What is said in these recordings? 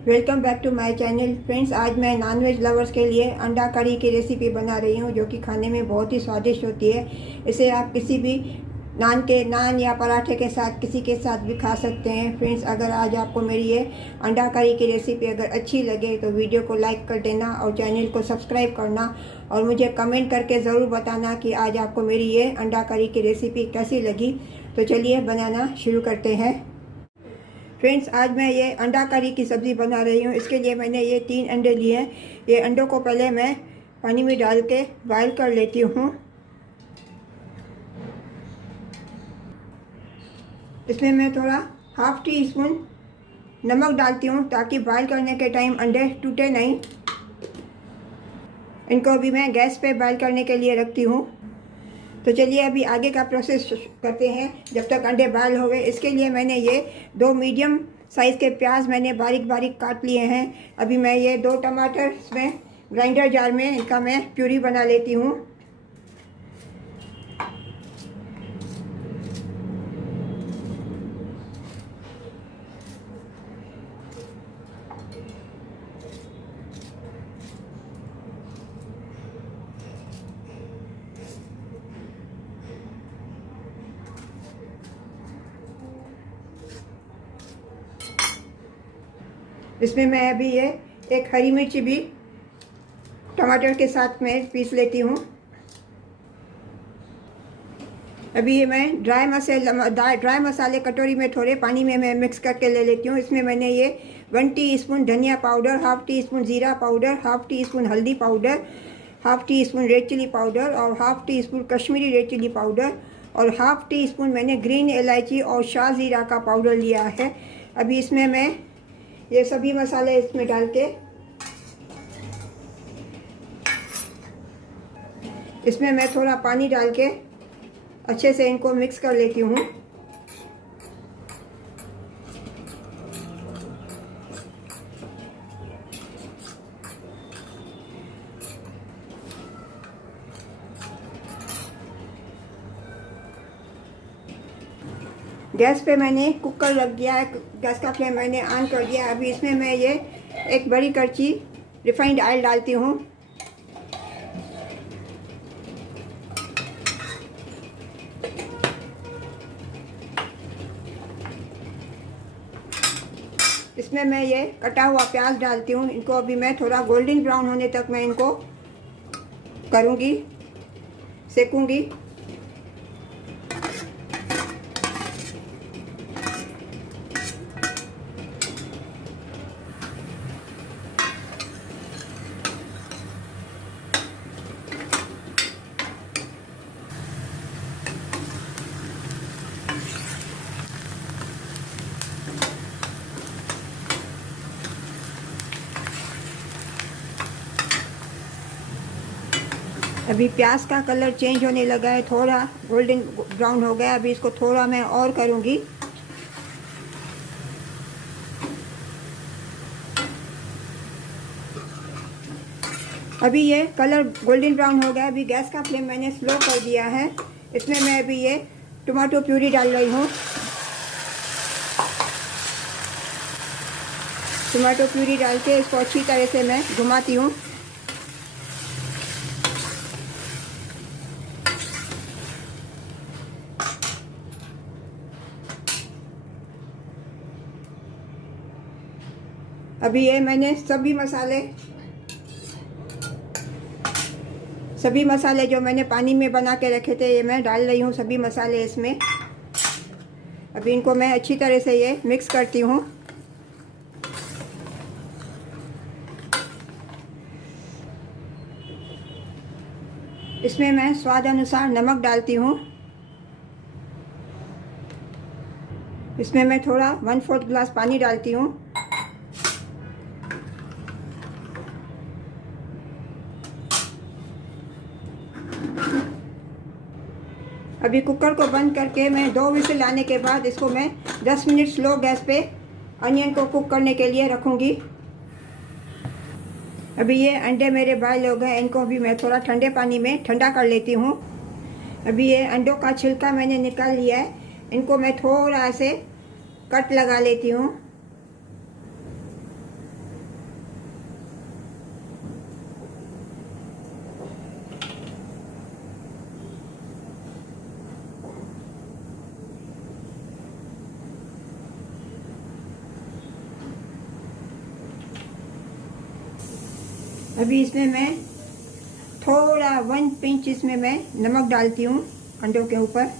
Welcome back to my channel friends. आज मैं nonveg lovers के लिए अंडा करी की रेसिपी बना रही हूँ, जो कि खाने में बहुत ही स्वादिष्ट होती है। इसे आप किसी भी नान या पराठे के साथ, किसी के साथ भी खा सकते हैं। फ्रेंड्स, अगर आज आपको मेरी ये अंडा करी की रेसिपी अगर अच्छी लगे तो वीडियो को लाइक कर देना और चैनल को सब्सक्राइब करना, और मुझे कमेंट करके ज़रूर बताना कि आज आपको मेरी ये अंडा करी की रेसिपी कैसी लगी। तो चलिए बनाना शुरू करते हैं। फ्रेंड्स, आज मैं ये अंडा करी की सब्ज़ी बना रही हूँ। इसके लिए मैंने ये 3 अंडे लिए हैं। ये अंडों को पहले मैं पानी में डाल के बॉयल कर लेती हूँ। इसमें मैं थोड़ा ½ टी स्पून नमक डालती हूँ, ताकि बॉयल करने के टाइम अंडे टूटे नहीं। इनको अभी मैं गैस पे बॉयल करने के लिए रखती हूँ। तो चलिए अभी आगे का प्रोसेस करते हैं, जब तक अंडे बॉयल हो गए। इसके लिए मैंने ये 2 मीडियम साइज़ के प्याज मैंने बारीक बारीक काट लिए हैं। अभी मैं ये 2 टमाटर इसमें ग्राइंडर जार में इनका मैं प्यूरी बना लेती हूँ। इसमें मैं अभी ये एक हरी मिर्च भी टमाटर के साथ में पीस लेती हूँ। अभी ये मैं ड्राई मसाले कटोरी में थोड़े पानी में मैं मिक्स करके ले लेती हूँ। इसमें मैंने ये 1 टीस्पून धनिया पाउडर, ½ टीस्पून जीरा पाउडर, ½ टीस्पून हल्दी powder, ½ teaspoon red chilli powder और ½ teaspoon Kashmiri red chilli powder और ½ टीस्पून मैंने ग्रीन इलायची और शाह ज़ीरा का पाउडर लिया है। अभी इसमें मैं ये सभी मसाले इसमें डाल के इसमें मैं थोड़ा पानी डाल के अच्छे से इनको मिक्स कर लेती हूँ। गैस पे मैंने कुकर रख दिया है, गैस का फ्लेम मैंने ऑन कर दिया है। अभी इसमें मैं ये एक बड़ी कड़छी रिफाइंड ऑयल डालती हूँ। इसमें मैं ये कटा हुआ प्याज डालती हूँ। इनको अभी मैं थोड़ा गोल्डन ब्राउन होने तक मैं इनको करूँगी, सेकूँगी। अभी प्याज का कलर चेंज होने लगा है, थोड़ा गोल्डन ब्राउन हो गया। अभी इसको थोड़ा मैं और करूँगी। अभी ये कलर गोल्डन ब्राउन हो गया। अभी गैस का फ्लेम मैंने स्लो कर दिया है। इसमें मैं अभी ये टमाटो प्यूरी डाल रही हूँ। टमाटो प्यूरी डाल के इसको अच्छी तरह से मैं घुमाती हूँ। अभी ये मैंने सभी मसाले जो मैंने पानी में बना के रखे थे, ये मैं डाल रही हूँ सभी मसाले इसमें। अभी इनको मैं अच्छी तरह से ये मिक्स करती हूँ। इसमें मैं स्वाद अनुसार नमक डालती हूँ। इसमें मैं थोड़ा 1/4 गिलास पानी डालती हूँ। अभी कुकर को बंद करके मैं 2 विसिल आने के बाद इसको मैं 10 मिनट स्लो गैस पे अनियन को कुक करने के लिए रखूँगी। अभी ये अंडे मेरे बॉयल हो गए। इनको भी मैं थोड़ा ठंडे पानी में ठंडा कर लेती हूँ। अभी ये अंडों का छिलका मैंने निकाल लिया है। इनको मैं थोड़ा ऐसे कट लगा लेती हूँ। अभी इसमें मैं थोड़ा 1 पिंच इसमें मैं नमक डालती हूँ अंडों के ऊपर।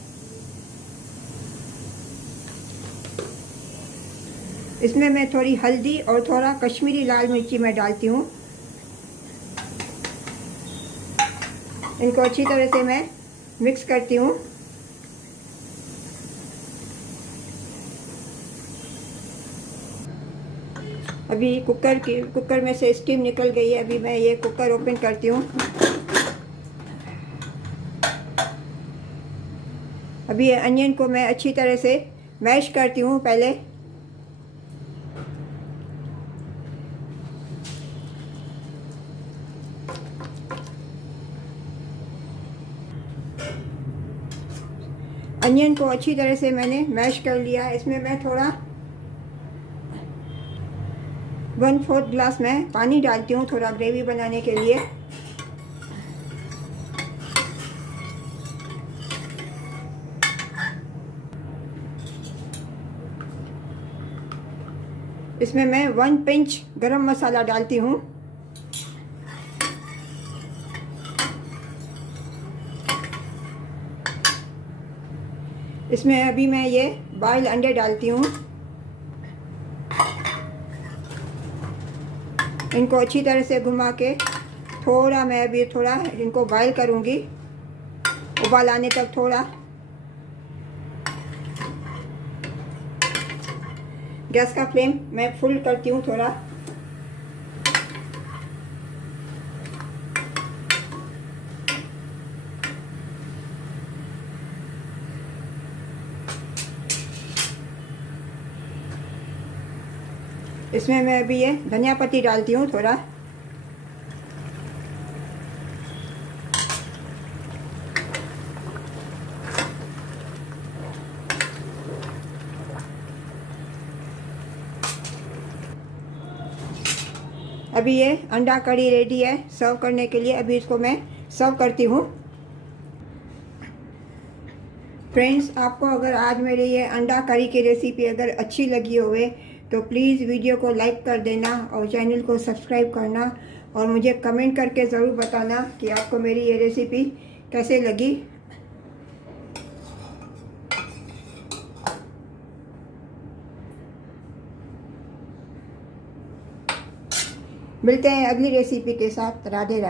इसमें मैं थोड़ी हल्दी और थोड़ा कश्मीरी लाल मिर्ची मैं डालती हूँ। इनको अच्छी तरह से मैं मिक्स करती हूँ। अभी कुकर में से स्टीम निकल गई है। अभी मैं ये कुकर ओपन करती हूँ। अभी अनियन को मैं अच्छी तरह से मैश करती हूँ पहले। अनियन को अच्छी तरह से मैंने मैश कर लिया। इसमें मैं थोड़ा 1/4 ग्लास में पानी डालती हूँ थोड़ा ग्रेवी बनाने के लिए। इसमें मैं 1 पिंच गरम मसाला डालती हूँ। इसमें अभी मैं ये बॉइल्ड अंडे डालती हूँ। इनको अच्छी तरह से घुमा के मैं अभी थोड़ा इनको बॉइल करूँगी, उबाल आने तक। थोड़ा गैस का फ्लेम मैं फुल करती हूँ थोड़ा। इसमें मैं अभी ये धनिया पत्ती डालती हूँ थोड़ा। अभी ये अंडा कड़ी रेडी है सर्व करने के लिए। अभी इसको मैं सर्व करती हूँ। फ्रेंड्स, आपको अगर आज मेरे ये अंडा करी की रेसिपी अगर अच्छी लगी होवे तो प्लीज़ वीडियो को लाइक कर देना और चैनल को सब्सक्राइब करना और मुझे कमेंट करके ज़रूर बताना कि आपको मेरी ये रेसिपी कैसे लगी। मिलते हैं अगली रेसिपी के साथ। राधे राधे।